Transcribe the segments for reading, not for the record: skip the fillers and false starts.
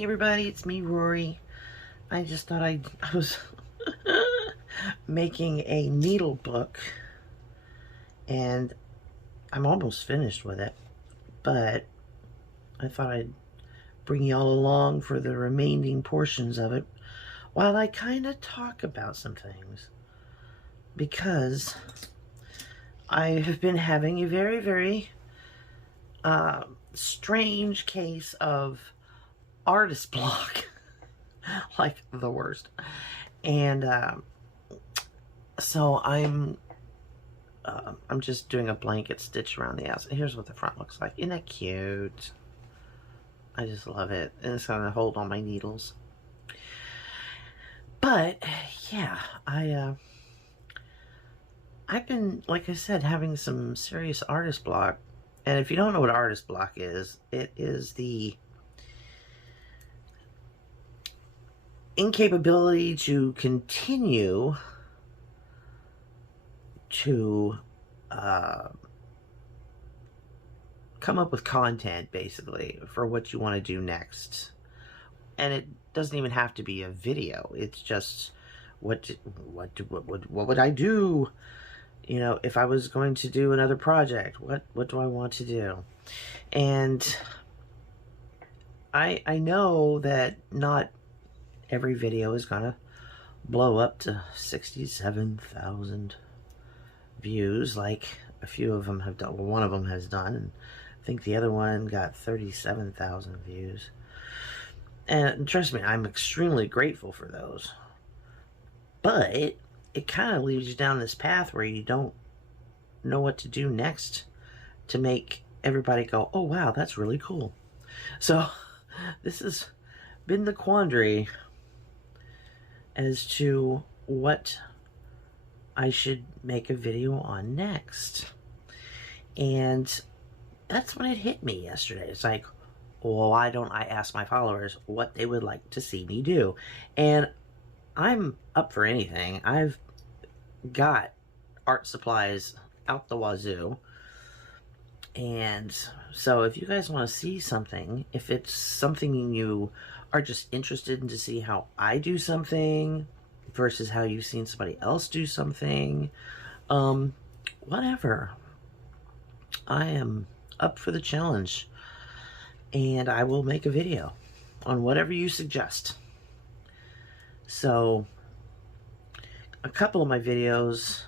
Hey everybody, it's me, Rory. I just thought I was making a needle book, and I'm almost finished with it, but I thought I'd bring y'all along for the remaining portions of it while I kind of talk about some things, because I have been having a very, very strange case of artist block. Like the worst. And so I'm just doing a blanket stitch around the outside. Here's what the front looks like. Isn't that cute? I just love it. And it's gonna hold all my needles. But yeah, I've been, like I said, having some serious artist block. And if you don't know what artist block is, it is the incapability to continue to come up with content, basically, for what you want to do next. And it doesn't even have to be a video. It's just what would I do? You know, if I was going to do another project, what do I want to do? And I know that not every video is gonna blow up to 67,000 views like a few of them have done. Well, one of them has done, and I think the other one got 37,000 views. And trust me, I'm extremely grateful for those. But it kind of leads you down this path where you don't know what to do next to make everybody go, oh wow, that's really cool. So this has been the quandary as to what I should make a video on next. And that's when it hit me yesterday. It's like, well, why don't I ask my followers what they would like to see me do? And I'm up for anything. I've got art supplies out the wazoo. And so if you guys want to see something, if it's something you are just interested in to see how I do something versus how you've seen somebody else do something, whatever. I am up for the challenge, and I will make a video on whatever you suggest. So a couple of my videos,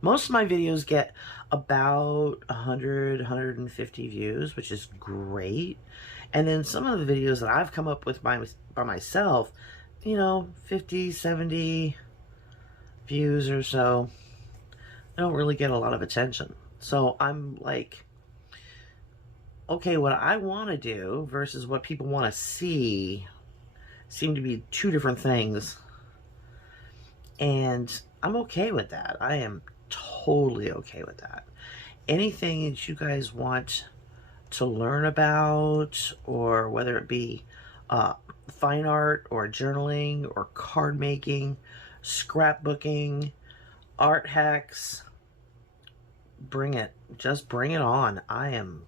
most of my videos get about 100, 150 views, which is great. And then some of the videos that I've come up with by myself, you know, 50, 70 views or so, I don't really get a lot of attention. So I'm like, okay, what I want to do versus what people want to see seem to be two different things. And I'm okay with that. I am totally okay with that. Anything that you guys want to learn about, or whether it be fine art or journaling or card making, scrapbooking, art hacks, bring it. Just bring it on. I am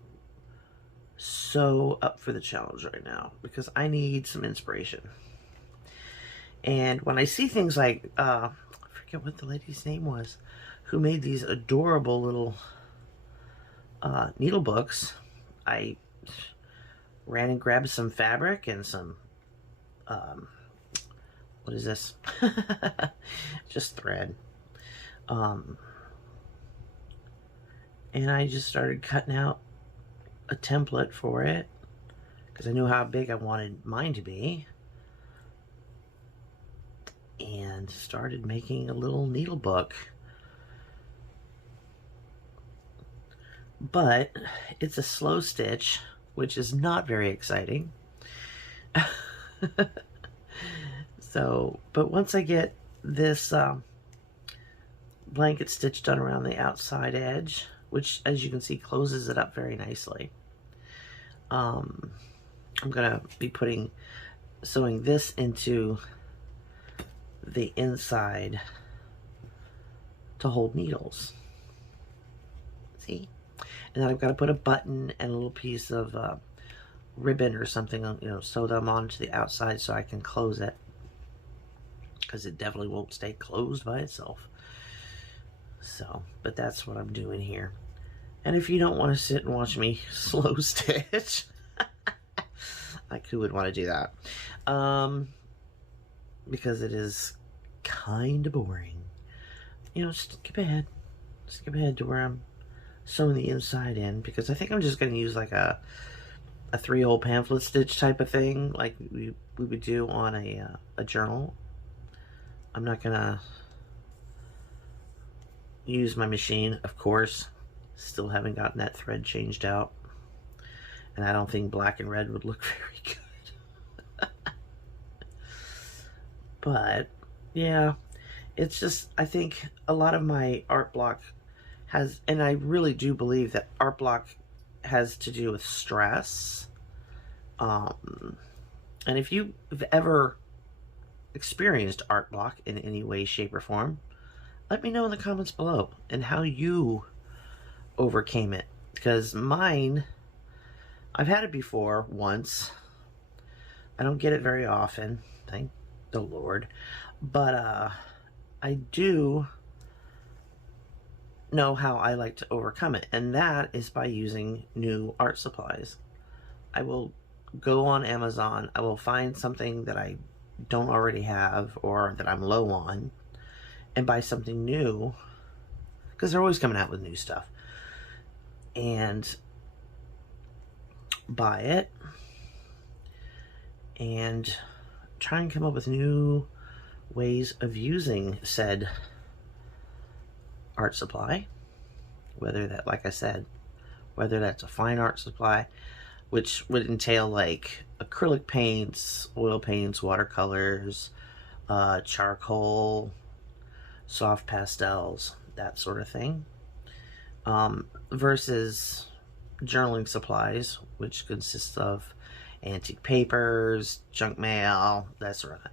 so up for the challenge right now because I need some inspiration. And when I see things like, I forget what the lady's name was, who made these adorable little needle books, I ran and grabbed some fabric and some, what is this? Just thread. And I just started cutting out a template for it because I knew how big I wanted mine to be, and started making a little needle book. But it's a slow stitch, which is not very exciting. So, but once I get this blanket stitch done around the outside edge, which as you can see closes it up very nicely, I'm gonna be sewing this into the inside to hold needles. See? And then I've got to put a button and a little piece of ribbon or something, you know, sew them onto the outside so I can close it, because it definitely won't stay closed by itself. So, but that's what I'm doing here. And if you don't want to sit and watch me slow stitch, like who would want to do that? Because it is kind of boring. You know, skip ahead to where I'm sewing the inside in, because I think I'm just going to use like a 3-hole pamphlet stitch type of thing, like we would do on a journal. I'm not going to use my machine, of course. Still haven't gotten that thread changed out, and I don't think black and red would look very good. But yeah, it's just, I think a lot of my art block has, and I really do believe that art block has to do with stress. And if you've ever experienced art block in any way, shape, or form, let me know in the comments below and how you overcame it. Because mine, I've had it before once. I don't get it very often, thank the Lord. But I do know how I like to overcome it, and that is by using new art supplies. I will go on Amazon, I will find something that I don't already have or that I'm low on, and buy something new, because they're always coming out with new stuff, and buy it and try and come up with new ways of using said art supply. Whether that, like I said, whether that's a fine art supply, which would entail like acrylic paints, oil paints, watercolors, charcoal, soft pastels, that sort of thing, versus journaling supplies, which consists of antique papers, junk mail, that sort of thing.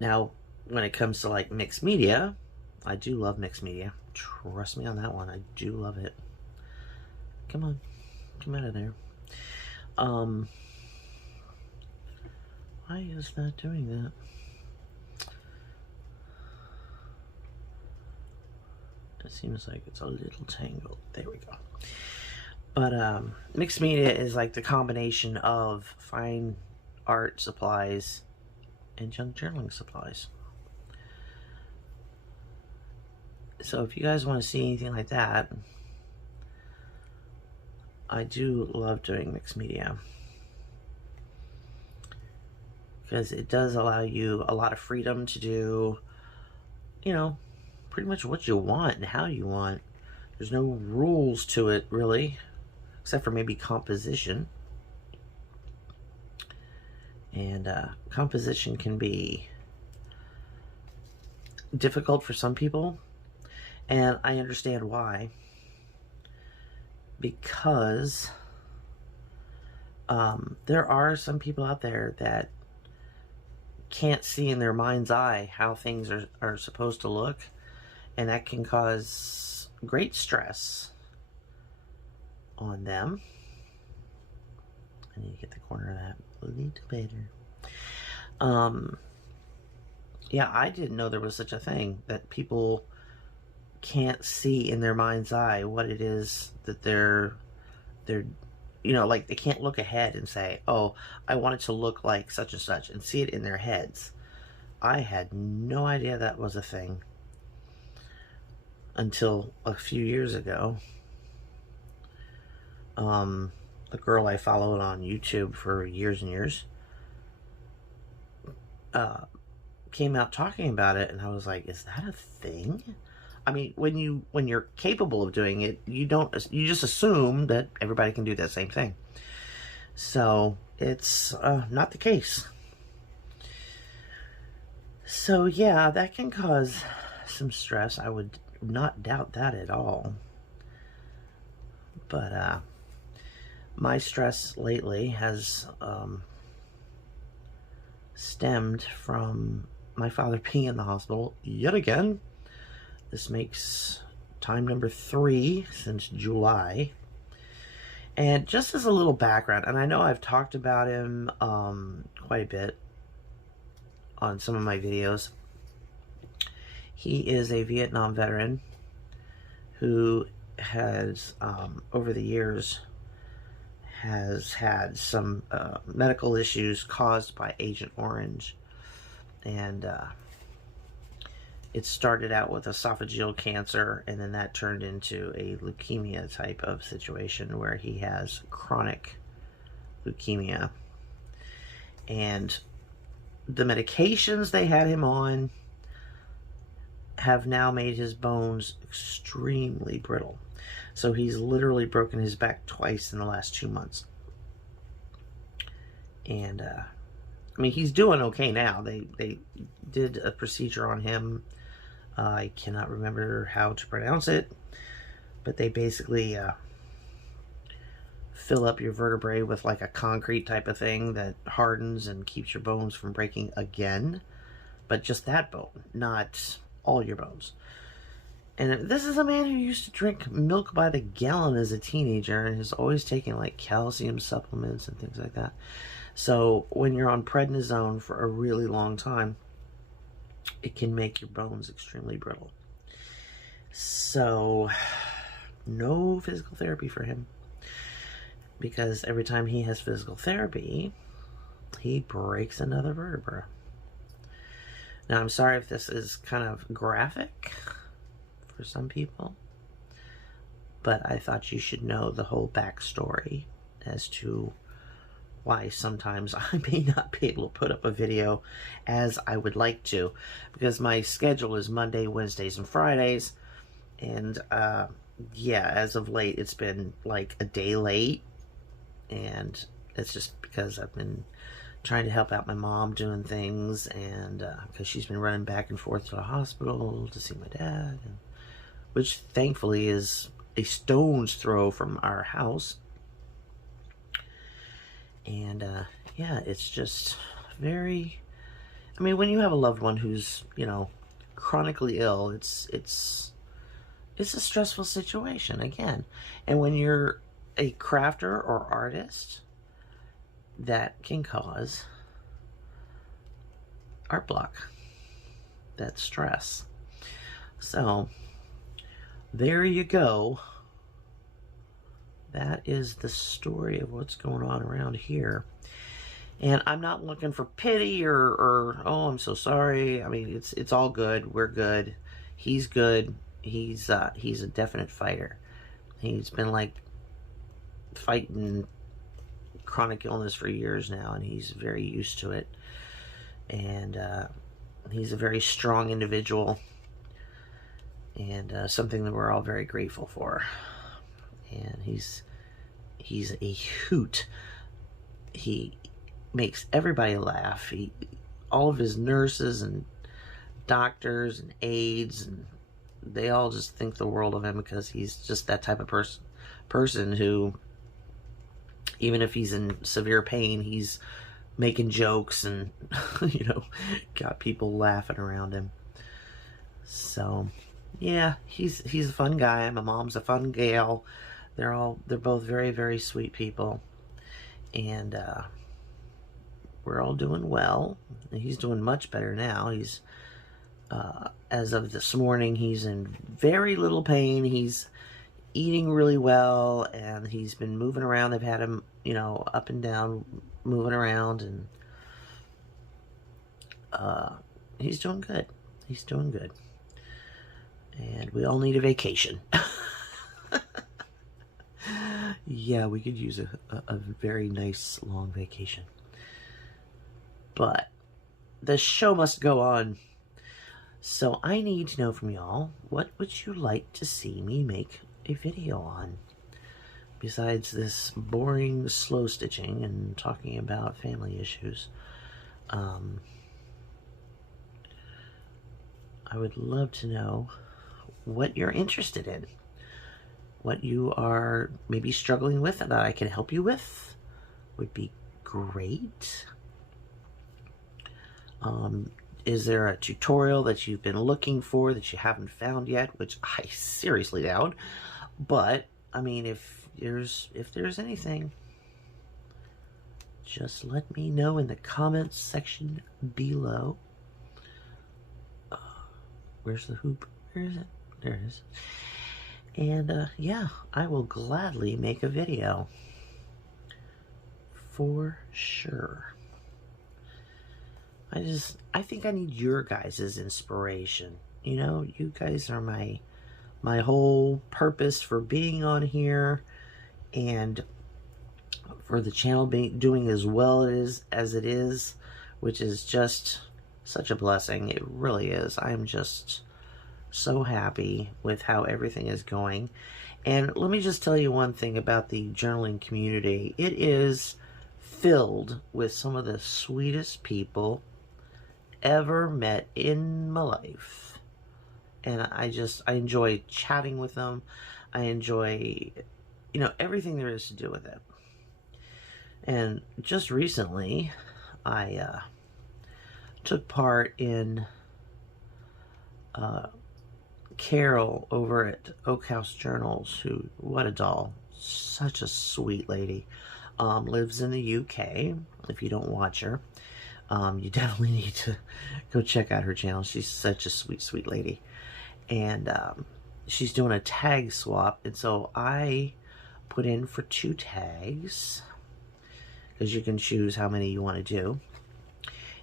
Now, when it comes to like mixed media, I do love mixed media. Trust me on that one, I do love it. Come on, come out of there. Why is that doing that? It seems like it's a little tangled. There we go. But mixed media is like the combination of fine art supplies and junk journaling supplies. So if you guys want to see anything like that, I do love doing mixed media, because it does allow you a lot of freedom to do, you know, pretty much what you want and how you want. There's no rules to it, really, except for maybe composition. And composition can be difficult for some people, and I understand why. Because there are some people out there that can't see in their mind's eye how things are supposed to look, and that can cause great stress on them. I need to get the corner of that a little better. Yeah, I didn't know there was such a thing, that people can't see in their mind's eye what it is that they're you know, like they can't look ahead and say, oh, I want it to look like such and such, and see it in their heads. I had no idea that was a thing until a few years ago. A girl I followed on YouTube for years and years came out talking about it, and I was like, is that a thing? I mean, when you're capable of doing it, you just assume that everybody can do that same thing. So it's not the case. So yeah, that can cause some stress. I would not doubt that at all. But my stress lately has stemmed from my father being in the hospital yet again. This makes time number 3 since July. And just as a little background, and I know I've talked about him quite a bit on some of my videos. He is a Vietnam veteran who has, over the years, has had some medical issues caused by Agent Orange. And it started out with esophageal cancer, and then that turned into a leukemia type of situation where he has chronic leukemia. And the medications they had him on have now made his bones extremely brittle. So he's literally broken his back twice in the last 2 months. And I mean, he's doing okay now. They did a procedure on him. I cannot remember how to pronounce it, but they basically fill up your vertebrae with like a concrete type of thing that hardens and keeps your bones from breaking again. But just that bone, not all your bones. And this is a man who used to drink milk by the gallon as a teenager and is always taking like calcium supplements and things like that. So when you're on prednisone for a really long time, it can make your bones extremely brittle. So no physical therapy for him, because every time he has physical therapy, he breaks another vertebra. Now, I'm sorry if this is kind of graphic for some people, but I thought you should know the whole backstory as to why sometimes I may not be able to put up a video as I would like to, because my schedule is Monday, Wednesdays, and Fridays, and yeah, as of late, it's been like a day late, and it's just because I've been trying to help out my mom doing things, and because she's been running back and forth to the hospital to see my dad, and, which thankfully is a stone's throw from our house. And yeah, it's just very, I mean, when you have a loved one who's, you know, chronically ill, it's a stressful situation again. And when you're a crafter or artist, that can cause art block, that stress. So there you go. That is the story of what's going on around here. And I'm not looking for pity or oh, I'm so sorry. I mean, it's all good. We're good. He's good. He's a definite fighter. He's been like fighting chronic illness for years now, and he's very used to it. And he's a very strong individual, and something that we're all very grateful for. And he's a hoot. He makes everybody laugh. All of his nurses and doctors and aides, and they all just think the world of him, because he's just that type of person who, even if he's in severe pain, he's making jokes and you know, got people laughing around him. So yeah, he's a fun guy. My mom's a fun gal. They're both very, very sweet people, and we're all doing well. He's doing much better now. He's as of this morning, he's in very little pain. He's eating really well, and he's been moving around. They've had him, you know, up and down, moving around, and he's doing good. He's doing good. And we all need a vacation. Yeah, we could use a very nice long vacation. But the show must go on. So I need to know from y'all, what would you like to see me make a video on? Besides this boring slow stitching and talking about family issues. I would love to know what you're interested in. What you are maybe struggling with and that I can help you with would be great. Is there a tutorial that you've been looking for that you haven't found yet, which I seriously doubt? But I mean, if there's anything, just let me know in the comments section below. Where's the hoop? Where is it? There it is. And yeah, I will gladly make a video for sure. I think I need your guys' inspiration. You know, you guys are my whole purpose for being on here, and for the channel doing as well as it is, which is just such a blessing. It really is. I'm just so happy with how everything is going. And let me just tell you one thing about the journaling community. It is filled with some of the sweetest people ever met in my life. And I enjoy chatting with them. I enjoy, you know, everything there is to do with it. And just recently, I took part in Carol over at Oak House Journals, who, what a doll, such a sweet lady, lives in the UK. If you don't watch her, you definitely need to go check out her channel. She's such a sweet lady. And she's doing a tag swap, and so I put in for 2 tags, because you can choose how many you want to do,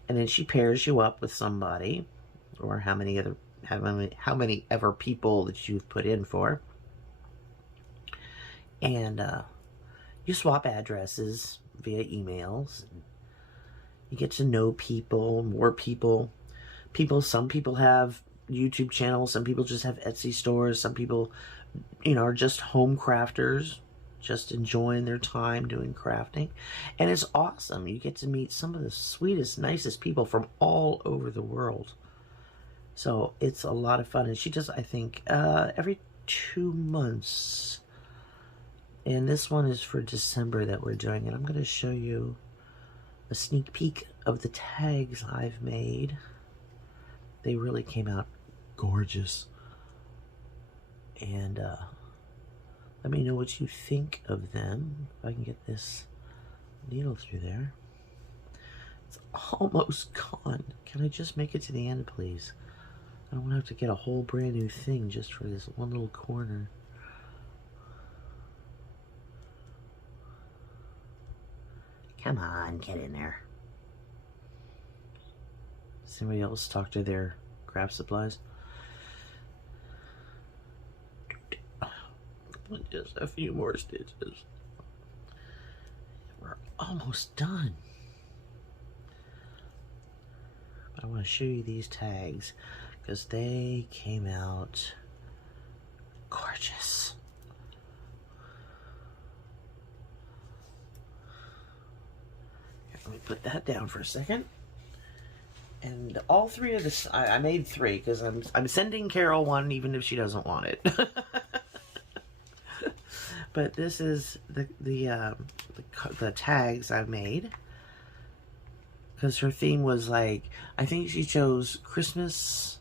and then she pairs you up with somebody, or how many ever people that you've put in for, and you swap addresses via emails, and you get to know people, more people. Some people have YouTube channels, some people just have Etsy stores, some people, you know, are just home crafters, just enjoying their time doing crafting. And it's awesome. You get to meet some of the sweetest, nicest people from all over the world. So it's a lot of fun. And she does, I think, every 2 months. And this one is for December that we're doing. And I'm going to show you a sneak peek of the tags I've made. They really came out gorgeous. And let me know what you think of them. If I can get this needle through there. It's almost gone. Can I just make it to the end, please? I don't want to have to get a whole brand new thing just for this one little corner. Come on, get in there. Does anybody else talk to their craft supplies? Just a few more stitches. We're almost done. But I want to show you these tags because they came out gorgeous. Here, let me put that down for a second. And all 3 of this, I made 3 because I'm sending Carol one even if she doesn't want it. But this is the tags I made, because her theme was like, I think she chose Christmas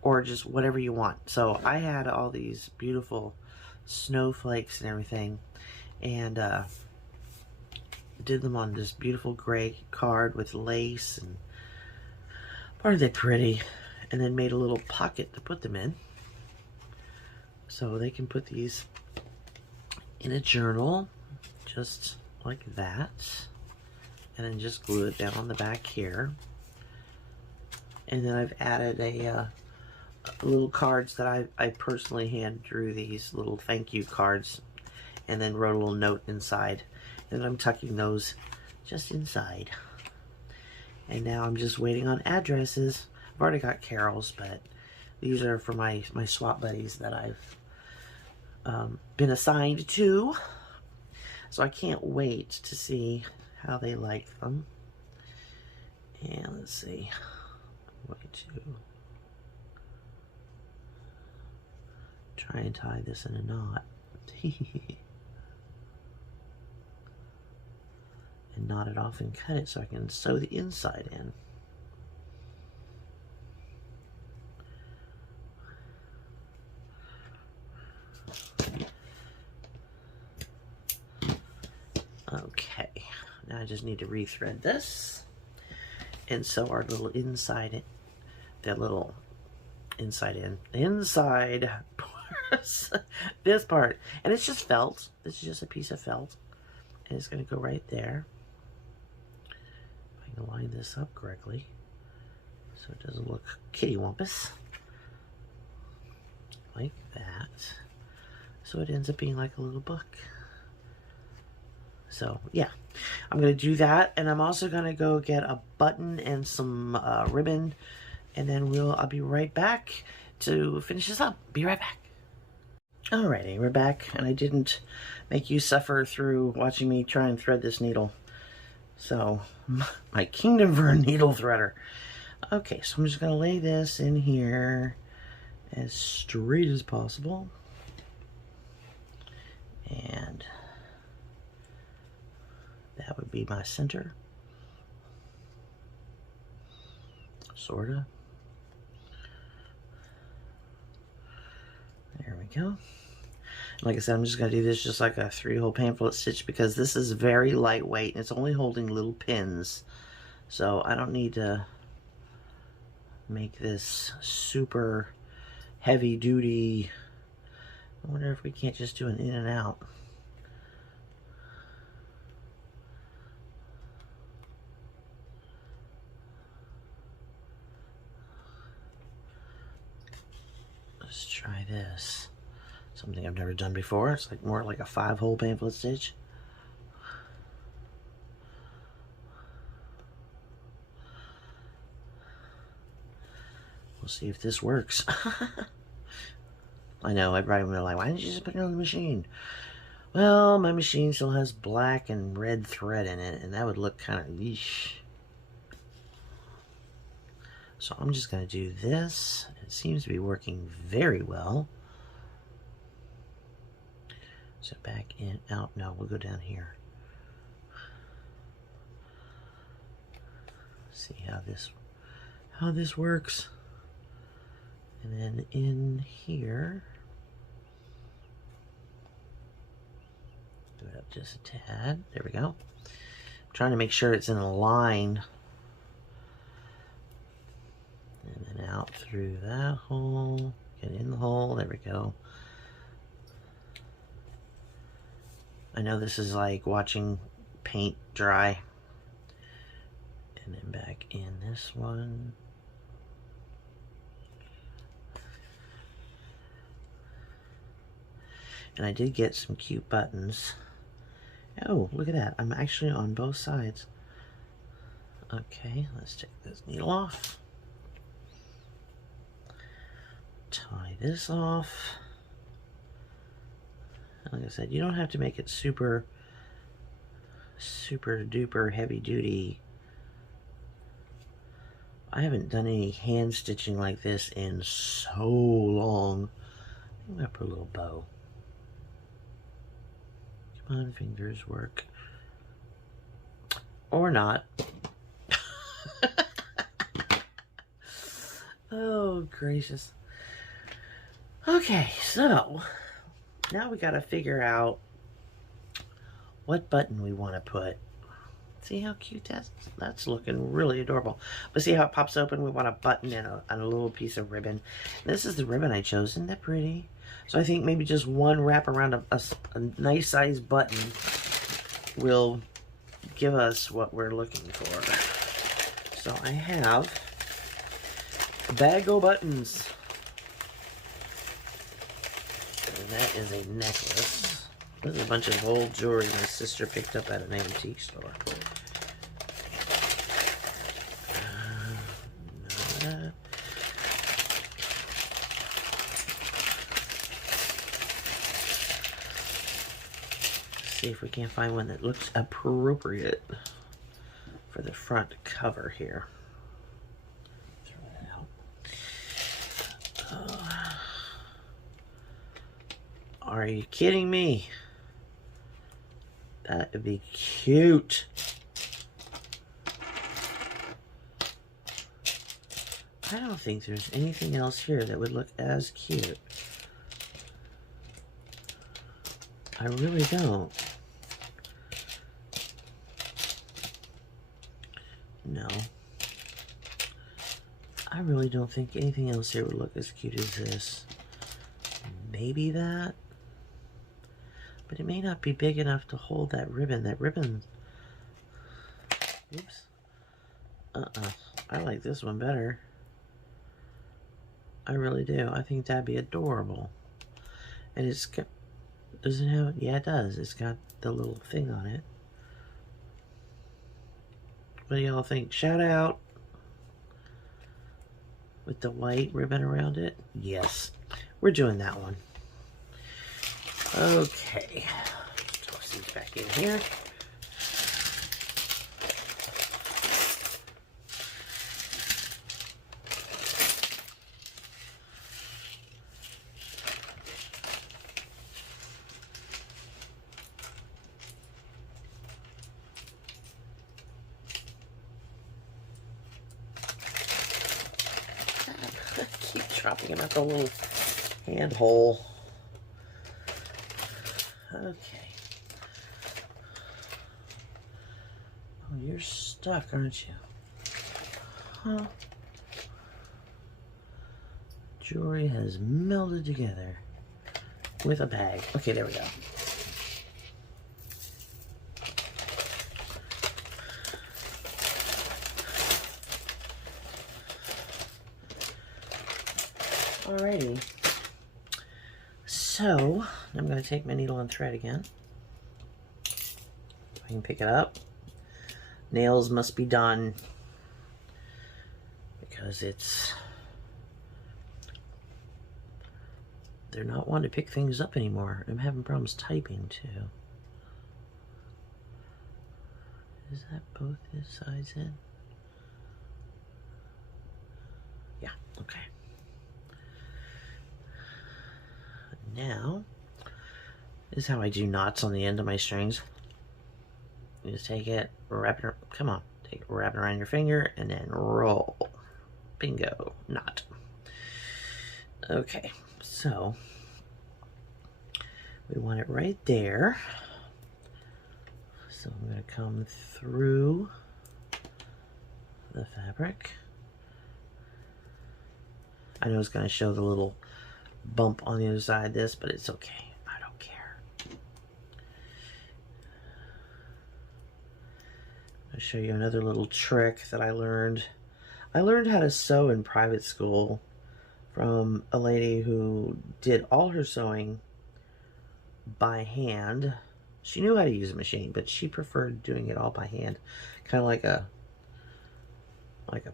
or just whatever you want. So I had all these beautiful snowflakes and everything, and did them on this beautiful gray card with lace, and aren't they pretty? And then made a little pocket to put them in, so they can put these in a journal, just like that, and then just glue it down on the back here. And then I've added a little cards that I personally hand drew, these little thank you cards, and then wrote a little note inside, and I'm tucking those just inside. And now I'm just waiting on addresses. I've already got Carol's, but these are for my swap buddies that I've been assigned to, so I can't wait to see how they like them. And let's see, I'm going to try and tie this in a knot and knot it off and cut it so I can sew the inside in. Okay, now I just need to rethread this and sew our little inside, that little inside this part, and it's just felt. This is just a piece of felt, and it's going to go right there. If I can line this up correctly so it doesn't look kittywampus like that, so it ends up being like a little book. So yeah, I'm gonna do that, and I'm also gonna go get a button and some ribbon, and then I'll be right back to finish this up. Be right back. Alrighty, we're back, and I didn't make you suffer through watching me try and thread this needle. So, my kingdom for a needle threader. Okay, so I'm just gonna lay this in here as straight as possible, and that would be my center, sorta. There we go. Like I said, I'm just going to do this just like a 3-hole pamphlet stitch because this is very lightweight and it's only holding little pins. So I don't need to make this super heavy duty. I wonder if we can't just do an in and out. Let's try this. Something I've never done before. It's like more like a 5-hole pamphlet stitch. We'll see if this works. I know, everybody will be like, why didn't you just put it on the machine? Well, my machine still has black and red thread in it, and that would look kind of yeesh. So I'm just going to do this. It seems to be working very well. So back in, out. No, we'll go down here. See how this works. And then in here, do it up just a tad. There we go. I'm trying to make sure it's in a line. And then out through that hole. Get in the hole. There we go. I know this is like watching paint dry. And then back in this one. And I did get some cute buttons. Oh, look at that. I'm actually on both sides. Okay, let's take this needle off. Tie this off. Like I said, you don't have to make it super duper heavy duty. I haven't done any hand stitching like this in so long. I'm gonna put a little bow. Come on, fingers, work. Or not. Oh, gracious. Okay, so now we gotta figure out what button we want to put. See how cute that's looking, really adorable. But see how it pops open? We want a button and a little piece of ribbon. This is the ribbon I chose. Isn't that pretty? So I think maybe just one wrap around a nice size button will give us what we're looking for. So I have a bag of buttons. And that is a necklace. This is a bunch of old jewelry my sister picked up at an antique store. See if we can find one that looks appropriate for the front cover here. Throw that out. Are you kidding me? That would be cute. I don't think there's anything else here that would look as cute. I really don't. No. I really don't think anything else here would look as cute as this. Maybe that. But it may not be big enough to hold that ribbon. That ribbon... Oops. I like this one better. I really do. I think that'd be adorable. And it's got... Does it have... Yeah, it does. It's got the little thing on it. What do y'all think? Shout out. With the white ribbon around it? Yes. We're doing that one. Okay. Toss these back in here. Keep dropping him at the little hand hole. Okay. Oh, you're stuck, aren't you? Huh? Jewelry has melded together with a bag. Okay, there we go. Alrighty. So, I'm going to take my needle and thread again. I can pick it up. Nails must be done because they're not wanting to pick things up anymore. I'm having problems typing too. Is that both his sides in? Yeah, okay. Now, this is how I do knots on the end of my strings. You just take it, wrap it, come on, take it, wrap it around your finger, and then roll. Bingo, knot. Okay, so we want it right there. So I'm going to come through the fabric. I know it's going to show the little bump on the other side of this, but it's okay. I don't care. I'll show you another little trick that I learned. I learned how to sew in private school from a lady who did all her sewing by hand. She knew how to use a machine, but she preferred doing it all by hand. Kind of like a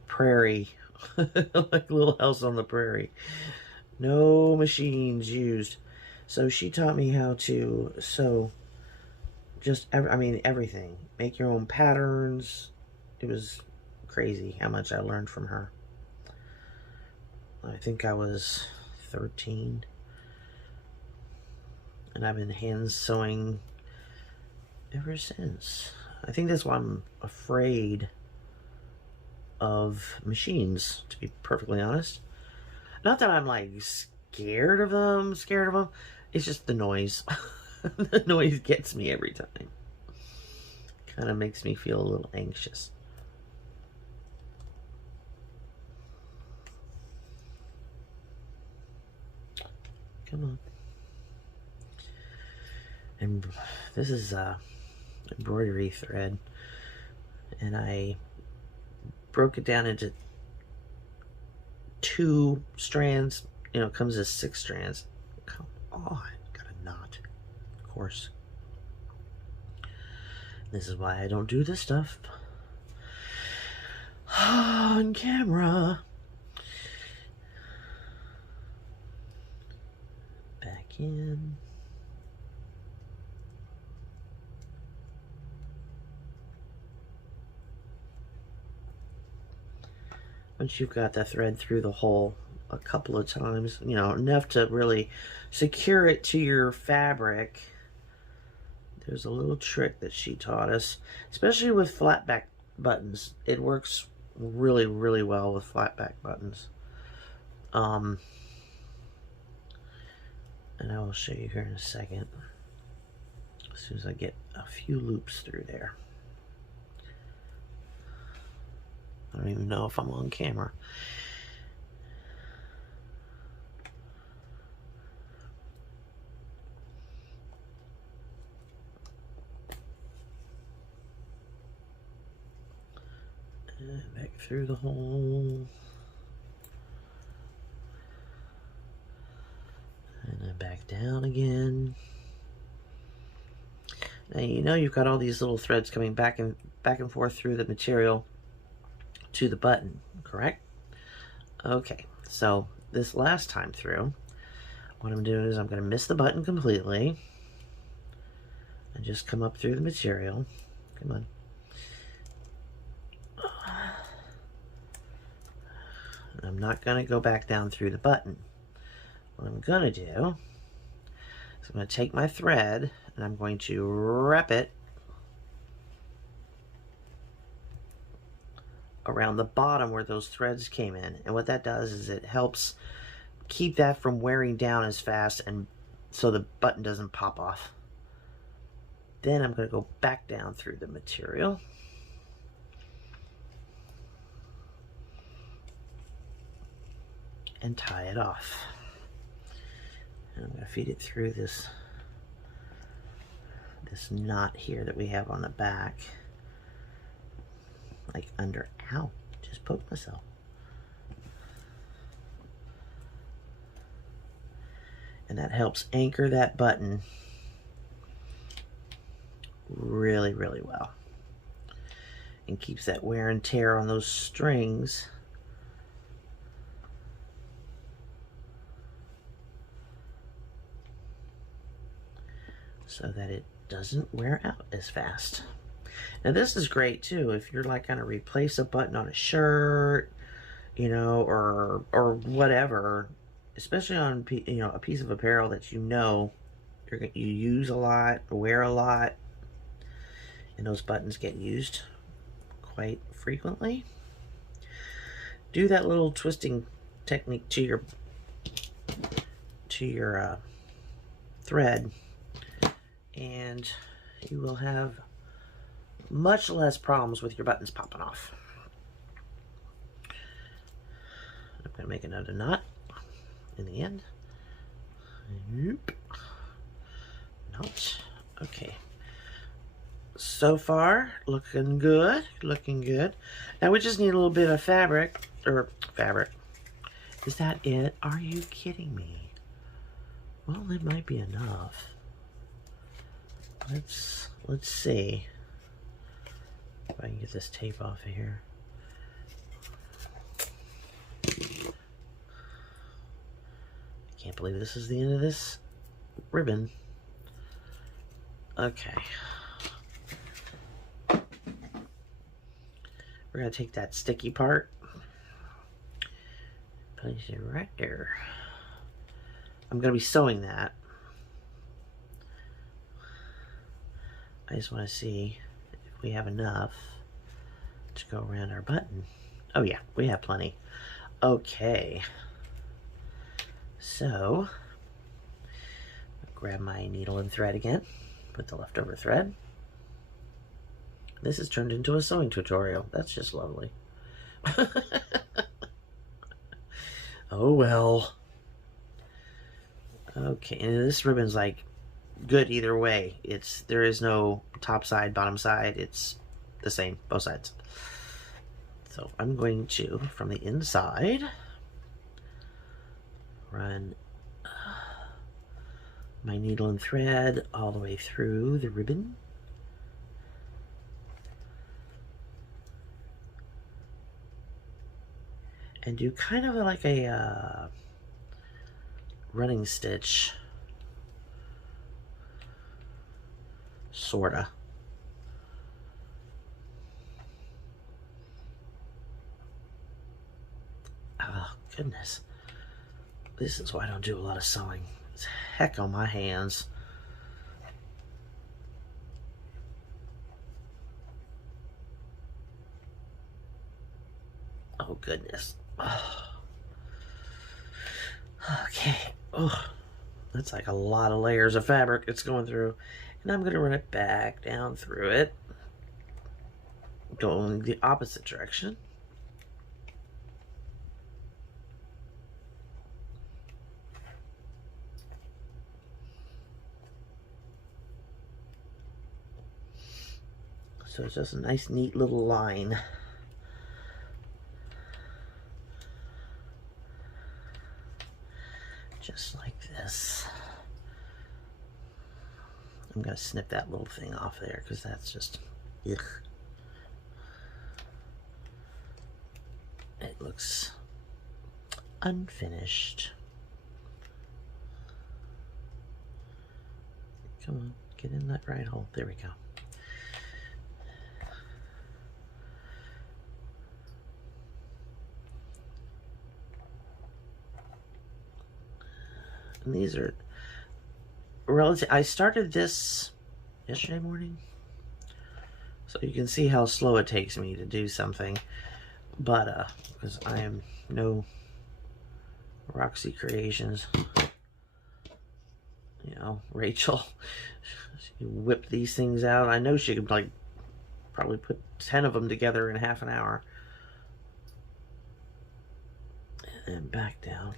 prairie, like Little House on the Prairie. No machines used. So she taught me how to sew just, everything. Make your own patterns. It was crazy how much I learned from her. I think I was 13. And I've been hand sewing ever since. I think that's why I'm afraid of machines, to be perfectly honest. Not that I'm like scared of them. It's just the noise. The noise gets me every time. Kind of makes me feel a little anxious. Come on. And this is embroidery thread. And I broke it down into 2 strands. You know, it comes as 6 strands. Come on, got a knot, of course. This is why I don't do this stuff on camera. Back in. Once you've got that thread through the hole a couple of times, you know, enough to really secure it to your fabric, there's a little trick that she taught us, especially with flat back buttons. It works really, really well with flat back buttons. And I will show you here in a second, as soon as I get a few loops through there. I don't even know if I'm on camera. And back through the hole. And then back down again. Now you know you've got all these little threads coming back and forth through the material to the button, correct? Okay, so this last time through, what I'm doing is I'm going to miss the button completely and just come up through the material. Come on. And I'm not going to go back down through the button. What I'm going to do is I'm going to take my thread and I'm going to wrap it around the bottom where those threads came in. And what that does is it helps keep that from wearing down as fast, and so the button doesn't pop off. Then I'm going to go back down through the material. And tie it off. And I'm going to feed it through this knot here that we have on the back. Like under, ow, just poked myself. And that helps anchor that button really, really well. And keeps that wear and tear on those strings so that it doesn't wear out as fast. Now this is great too if you're like going to replace a button on a shirt, you know, or whatever, especially on, you know, a piece of apparel that you know you use a lot, wear a lot, and those buttons get used quite frequently. Do that little twisting technique to your thread, and you will have much less problems with your buttons popping off. I'm going to make another knot in the end. Nope. Knot. Okay. So far, looking good. Looking good. Now we just need a little bit of fabric. Is that it? Are you kidding me? Well, it might be enough. Let's see if I can get this tape off of here. I can't believe this is the end of this ribbon. Okay. We're going to take that sticky part, place it right there. I'm going to be sewing that. I just want to see if we have enough to go around our button. Oh yeah, we have plenty. Okay. So, grab my needle and thread again. Put the leftover thread. This has turned into a sewing tutorial. That's just lovely. Oh well. Okay, and this ribbon's like good either way. There is no top side, bottom side. It's the same, both sides. So I'm going to, from the inside, run my needle and thread all the way through the ribbon. And do kind of like a running stitch, sorta. Oh, goodness. This is why I don't do a lot of sewing. It's heck on my hands. Oh, goodness. Oh. Okay. Oh, that's like a lot of layers of fabric it's going through. And I'm going to run it back down through it, going the opposite direction. So it's just a nice, neat little line. Just like this. I'm going to snip that little thing off there because that's just, ugh. It looks unfinished. Come on, get in that right hole. There we go. And these are relative. I started this yesterday morning, so you can see how slow it takes me to do something. But because I am no Roxy Creations, you know, Rachel, she whipped these things out. I know she could like probably put 10 of them together in half an hour. And then back down.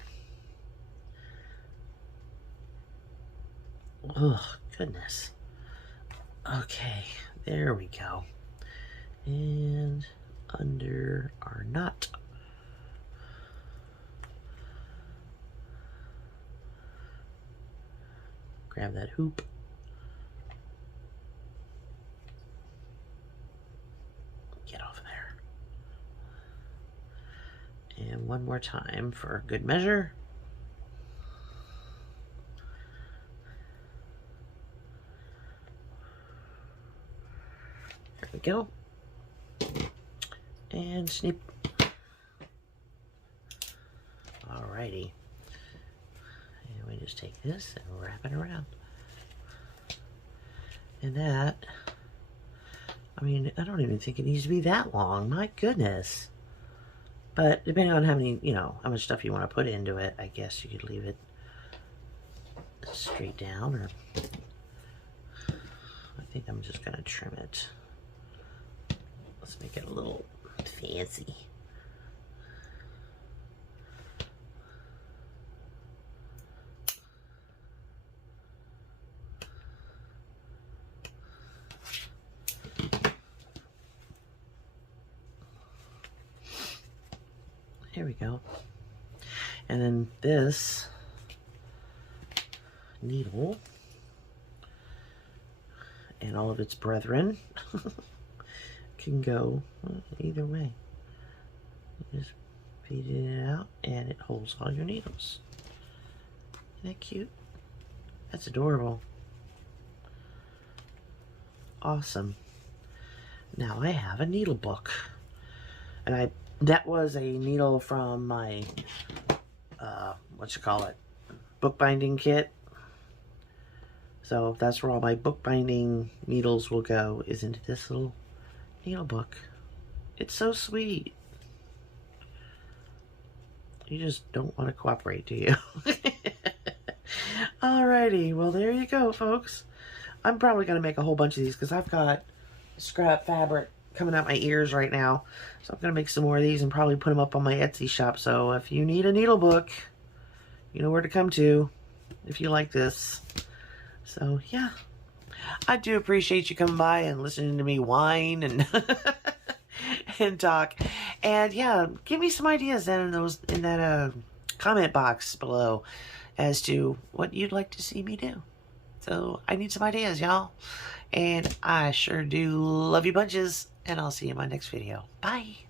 Oh, goodness. Okay, there we go. And under our knot. Grab that hoop. Get off there. And one more time for good measure. There we go. And snip. Alrighty. And we just take this and wrap it around. And that, I mean, I don't even think it needs to be that long. My goodness. But depending on how many, you know, how much stuff you want to put into it, I guess you could leave it straight down, or I think I'm just going to trim it. Let's make it a little fancy. There we go. And then this needle and all of its brethren can go either way. You just feed it out and it holds all your needles. Isn't that cute? That's adorable. Awesome. Now I have a needle book. And that was a needle from my, bookbinding kit. So that's where all my bookbinding needles will go, is into this little needle book. It's so sweet. You just don't want to cooperate, do you? Alrighty, well there you go, folks. I'm probably going to make a whole bunch of these because I've got scrap fabric coming out my ears right now. So I'm going to make some more of these and probably put them up on my Etsy shop. So if you need a needle book, you know where to come to if you like this. So yeah, I do appreciate you coming by and listening to me whine and and talk. And yeah, give me some ideas then in that comment box below as to what you'd like to see me do. So I need some ideas, y'all. And I sure do love you bunches. And I'll see you in my next video. Bye.